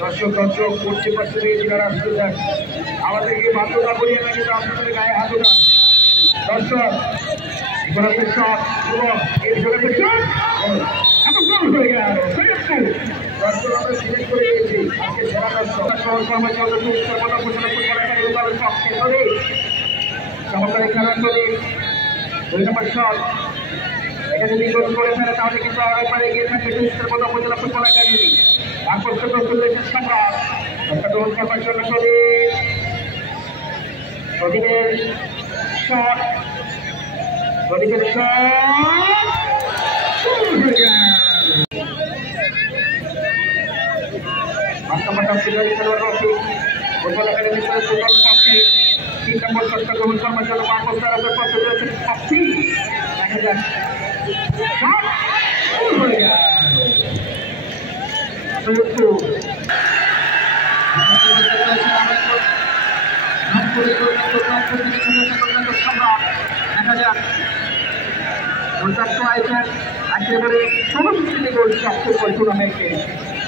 দর্শক দর্শক করতে পারছে আমাদেরকে বাধ্যতা করিয়ে না কিন্তু আপনাদের গায়ে হাত না দর্শক সহকারী খেলা চলে 2 নম্বর শট এটা যদি গোল করে ফেলে তাহলে কিন্তু আরেকবার এগিয়ে থাকবে উপজেলা ফুটবল একাডেমি তারপর সম্রাট একটা গোল করার জন্য প্রদীপের শট ফুটবল একাডেমি ফুটবল পক্ষে 3 নম্বর শটটা গ্রহণ করার জন্য বাপস তারা পক্ষে রয়েছে পক্ষী দেখা যাক একেবারে সমস্ত টুর্নামেন্টে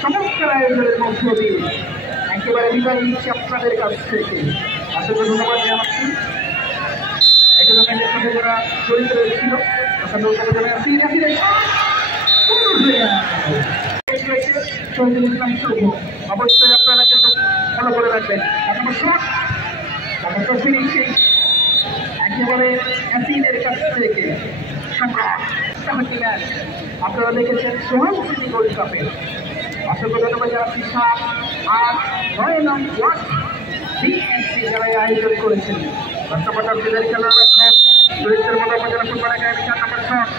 সমস্ত আয়োজনের মধ্য দিয়ে একেবারে বিদায় নিচ্ছে আপনাদের কাছ থেকে আসলে ধন্যবাদ জানাচ্ছি এই টুর্নামেন্টের সাথে যারা জড়িত রয়েছিল অবশ্যই আপনারা কিন্তু ফলো করে রাখবেন একেবারে অ্যাসিনের কাছ থেকে সম্রাট ম্যাচ আপনারা দেখেছেন সোহান সিটি গোল্ড কাপে অসংখ্য ধন্যবাদ জানাচ্ছি 7, 8, 9 নং ওয়ার্ড বিএনপি যারা আয়োজন করেছেন রাষ্ট্রপতি ফেডারি খেলার রক্ষক চরিত্রের মতো উপজেলা ফুটবল একাডেমি 4 নম্বর শট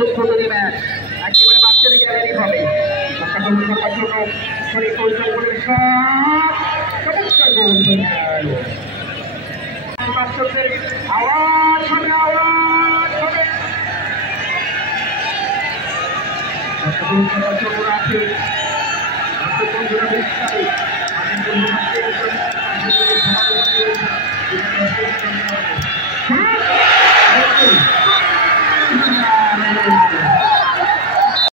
উদ্বোধনী ম্যাচ একেবারে বাচ্চাদের গ্যালারি হবে আওয়াজ হবে আছে বন্ধুরা